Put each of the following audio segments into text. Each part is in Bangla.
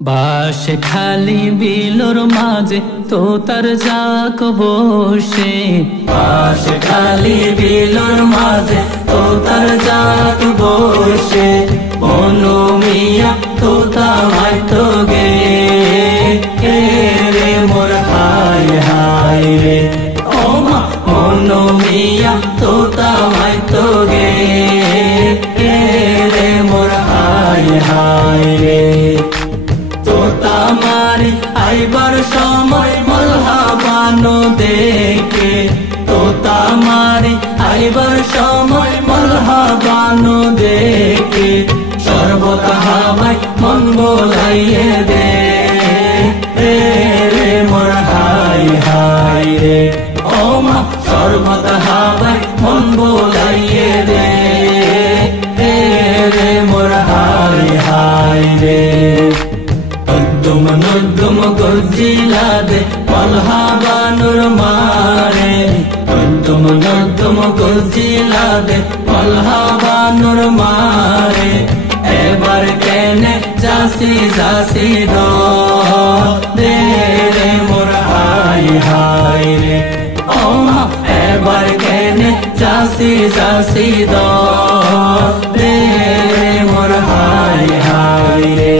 বাঁশে খালি বিলোর মাঝে তোতার জাক বসে, বাঁশে খালি বিলোর মাঝে তোতার জাক বসে, মনু মিয়া তোতা মাইতো গে রে মোর হায় হায় রে, ও মা মনু মিয়া তোতা মাইতো গে রে মোর হায় হায় রে। তোতা মারি আইবার সময় মলহাবানো দেখে, তোতা মারি আইবার সময় মলহাবানো দেখে, সর্বত হাওয়ায় মন বোলাইয়ে দে রে মোর হায় হায় রে, ও মা সর্বত হাওয়ায় মন বোলাইয়ে দে রে মোর হায় হায় রে। নদ্দুম নদ্দুম গর্জিলা দে মলহাবানুর মারে, নদ্দুম নদ্দুম গর্জিলা দে মলহাবানুর মারে, এবার কেনে যাসি যাসি দে রে মোর হায় হায় রে, ও মা এবার কেনে যাসি যাসি দে রে মোর হায় হায় রে।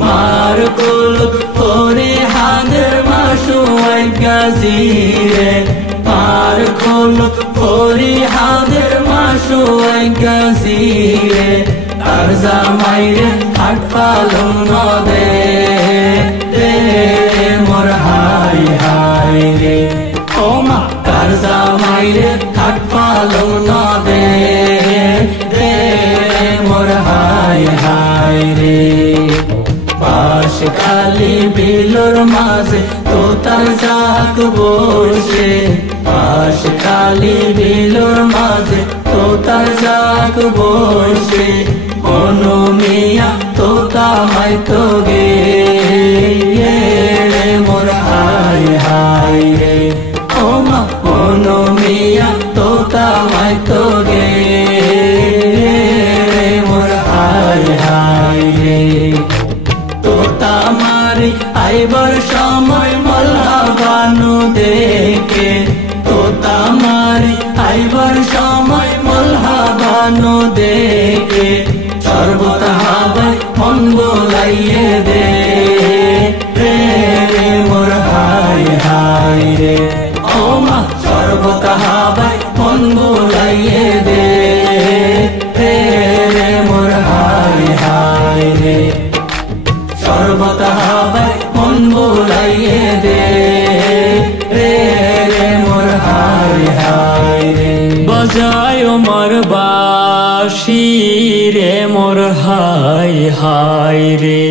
মার কুলুক পরে হাদের মাসুয়াই গাজিরে, মার কুলুক পরে হাদের মাসুয়াই গাজিরে, তার জামাইরে খাট পালন দে মোর হায় হায় রে, ও মা তার জামাইরে খাট পালন দে মোর হায় হায় রে। বাঁশে খালি বিলোর মাঝে তোতার জাক বসে, বাঁশে খালি বিলোর মাঝে তোতার জাক বসে, মনু মিয়া তোতা মাইতো গে রে মোর হায় হায় রে, ও মা মনু মিয়া তোতা মাইতো গে রে মোর হায় হায় রে। তোতা মারি আইবার সময় মলহাবানু দেখে, তোতা মারি আইবার সময় মলহাবানু দেখে, সর্বত হাওয়ায় মন বোলাইয়ে দে রে মোর হায় হায় রে, ও মা সর্বত হাওয়ায় মন বোলাইয়ে দে রে মোর হায় হায় রে, সর্বত হাওয়ায় মন বোলাইয়ে দে রে মোর হায় হায় রে। বাজায় মোর বাঁশি রে মোর হায় হায় রে।